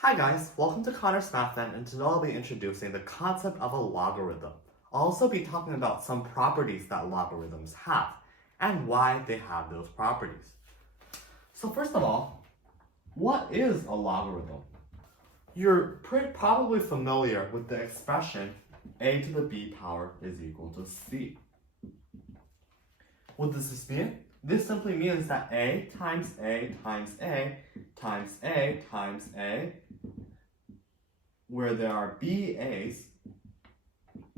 Hi guys, welcome to Connor's Math Then, and today I'll be introducing the concept of a logarithm. I'll also be talking about some properties that logarithms have, and why they have those properties. So first of all, what is a logarithm? You're probably familiar with the expression a to the b power is equal to c. What does this mean? This simply means that a times a times a times a times a, where there are BA's,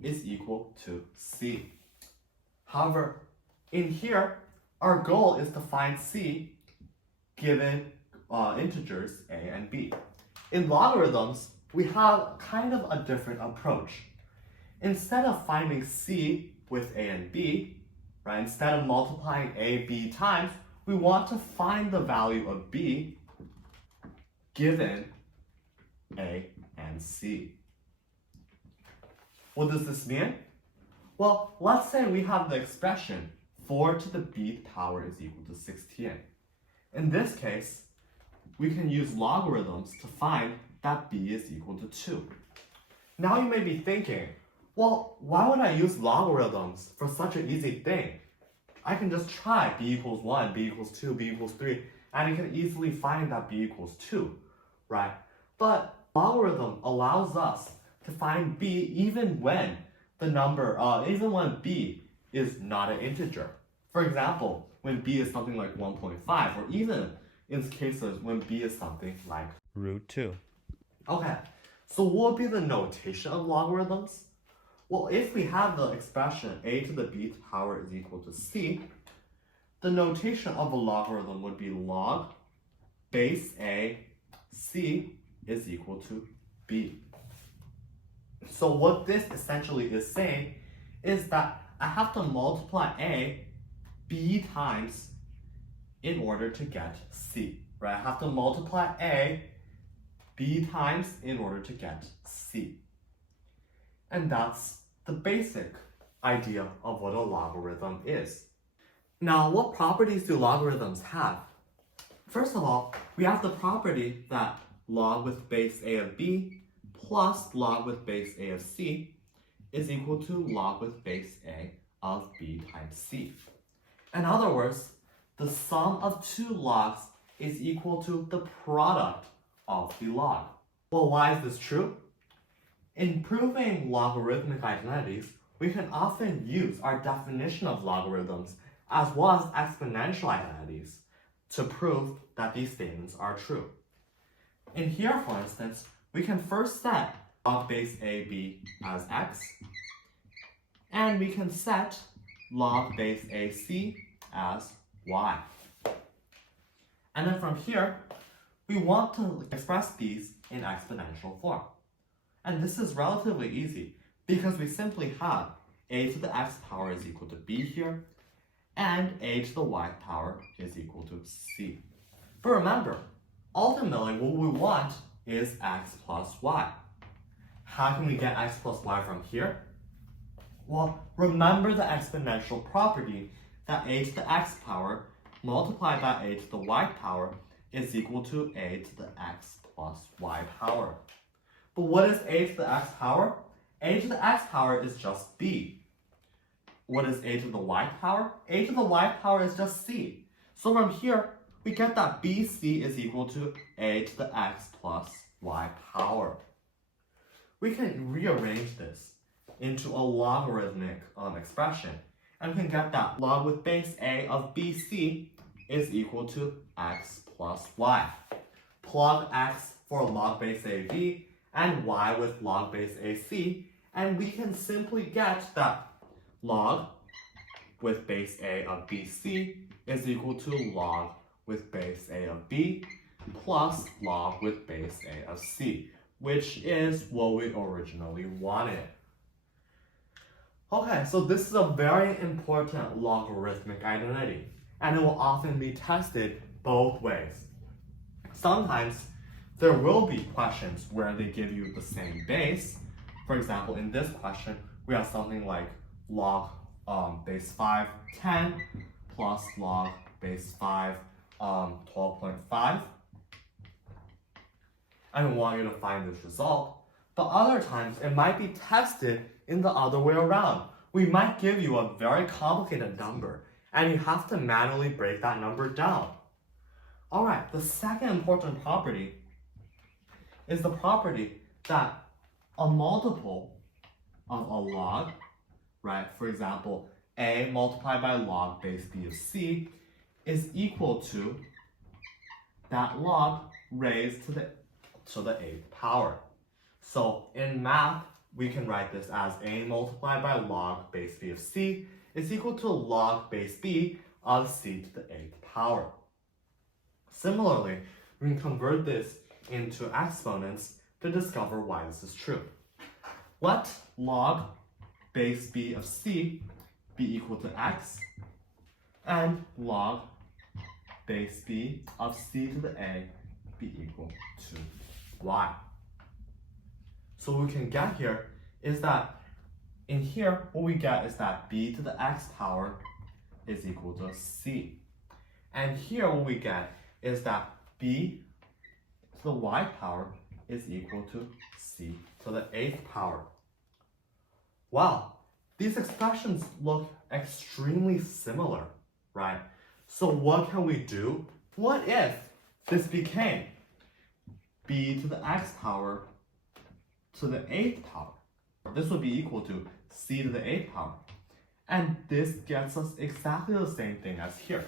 is equal to C. However, in here, our goal is to find C given integers A and B. In logarithms, we have kind of a different approach. Instead of finding C with A and B, right, instead of multiplying A, B times, we want to find the value of B given A and C. What does this mean? Well, let's say we have the expression 4 to the b power is equal to 16. In this case, we can use logarithms to find that b is equal to 2. Now you may be thinking, well, why would I use logarithms for such an easy thing? I can just try b equals 1, b equals 2, b equals 3, and I can easily find that b equals 2, right? But logarithm allows us to find b even when even when b is not an integer. For example, when b is something like 1.5, or even in cases when b is something like root 2. Okay, so what would be the notation of logarithms? Well, if we have the expression a to the b power is equal to c, the notation of a logarithm would be log base a c is equal to b. So what this essentially is saying is that I have to multiply a b times in order to get c, right? I have to multiply a b times in order to get c. And that's the basic idea of what a logarithm is. Now, what properties do logarithms have? First of all, we have the property that log with base a of b plus log with base a of c is equal to log with base a of b times c. In other words, the sum of two logs is equal to the product of the log. Well, why is this true? In proving logarithmic identities, we can often use our definition of logarithms as well as exponential identities to prove that these statements are true. In here, for instance, we can first set log base AB as x, and we can set log base AC as y. And then from here, we want to express these in exponential form. And this is relatively easy because we simply have a to the x power is equal to b here, and a to the y power is equal to c. But remember, ultimately what we want is x plus y. How can we get x plus y from here? Well, remember the exponential property that a to the x power multiplied by a to the y power is equal to a to the x plus y power. But what is a to the x power? A to the x power is just b. What is a to the y power? A to the y power is just c. So from here, we get that bc is equal to a to the x plus y power. We can rearrange this into a logarithmic expression, and we can get that log with base a of bc is equal to x plus y. Plug x for log base ab and y with log base ac, and we can simply get that log with base a of bc is equal to log with base a of b plus log with base a of c, which is what we originally wanted. Okay, so this is a very important logarithmic identity, and it will often be tested both ways. Sometimes there will be questions where they give you the same base. For example, in this question, we have something like log base 5, 10 plus log base 5, 12.5. and we want you to find this result. But other times, it might be tested in the other way around. We might give you a very complicated number, and you have to manually break that number down. All right, the second important property is the property that a multiple of a log, right? For example, a multiplied by log base b of c is equal to that log raised to the 8th power. So in math, we can write this as a multiplied by log base b of c is equal to log base b of c to the 8th power. Similarly, we can convert this into exponents to discover why this is true. Let log base b of c be equal to x, and log base b of c to the a be equal to y. So what we can get here is that in here, what we get is that b to the x power is equal to c. And here what we get is that b to the y power is equal to c to the 8th power. Wow, these expressions look extremely similar, right? So what can we do? What if this became b to the x power to the 8th power? This would be equal to c to the 8th power. And this gets us exactly the same thing as here.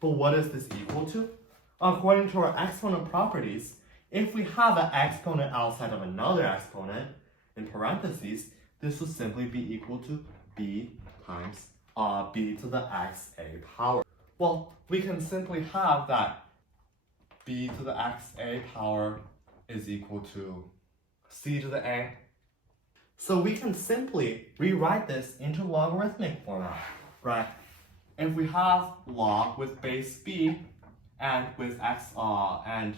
But what is this equal to? According to our exponent properties, if we have an exponent outside of another exponent, in parentheses, this would simply be equal to b times b to the xa power. Well, we can simply have that b to the xa power is equal to c to the a. So we can simply rewrite this into logarithmic format, right? If we have log with base b and with x and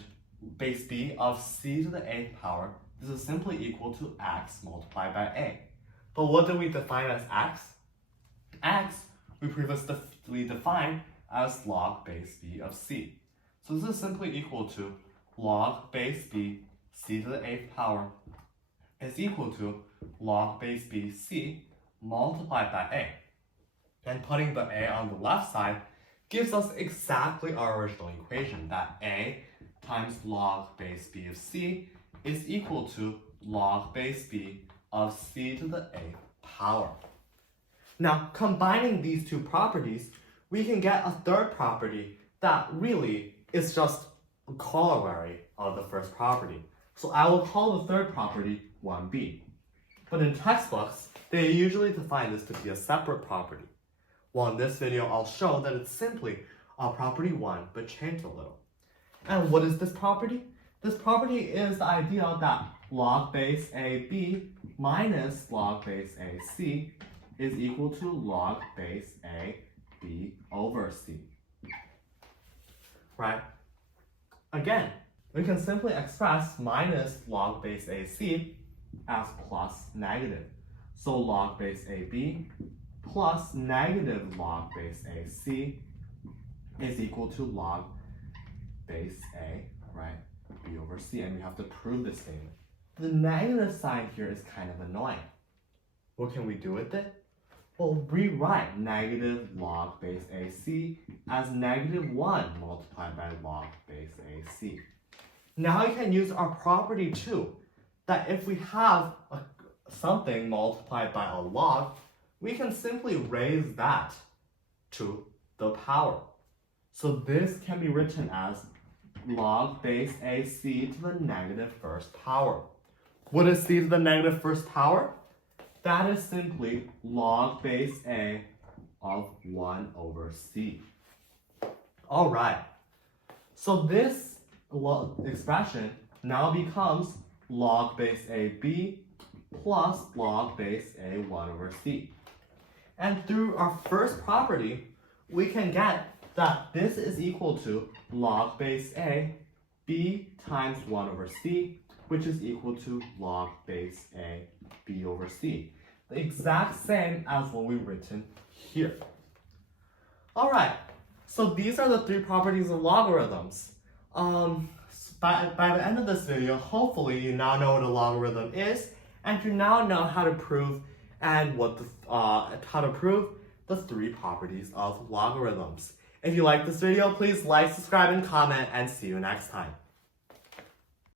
base b of c to the 8th power, this is simply equal to x multiplied by a. But what do we define as x? X we previously defined as log base b of c. So this is simply equal to log base b c to the 8th power is equal to log base b c multiplied by a. And putting the a on the left side gives us exactly our original equation, that a times log base b of c is equal to log base b of c to the 8th power. Now, combining these two properties, we can get a third property that really is just a corollary of the first property. So I will call the third property 1b. But in textbooks, they usually define this to be a separate property. Well, in this video, I'll show that it's simply property 1, but changed a little. And what is this property? This property is the idea that log base AB minus log base AC is equal to log base AB over C. Right? Again, we can simply express minus log base AC as plus negative. So log base AB plus negative log base AC is equal to log base A, right, B over C, and we have to prove this statement. The negative sign here is kind of annoying. What can we do with it? Well, rewrite negative log base AC as negative 1 multiplied by log base AC. Now we can use our property 2, that if we have something multiplied by a log, we can simply raise that to the power. So this can be written as log base AC to the negative first power. What is C to the negative first power? That is simply log base A of 1 over C. All right, so this expression now becomes log base AB plus log base A 1 over C. And through our first property, we can get that this is equal to log base A B times 1 over C, which is equal to log base A B over C. The exact same as what we've written here. All right, so these are the three properties of logarithms. by the end of this video, hopefully you now know what a logarithm is, and you now know how to prove the three properties of logarithms. If you like this video, please like, subscribe, and comment, and see you next time.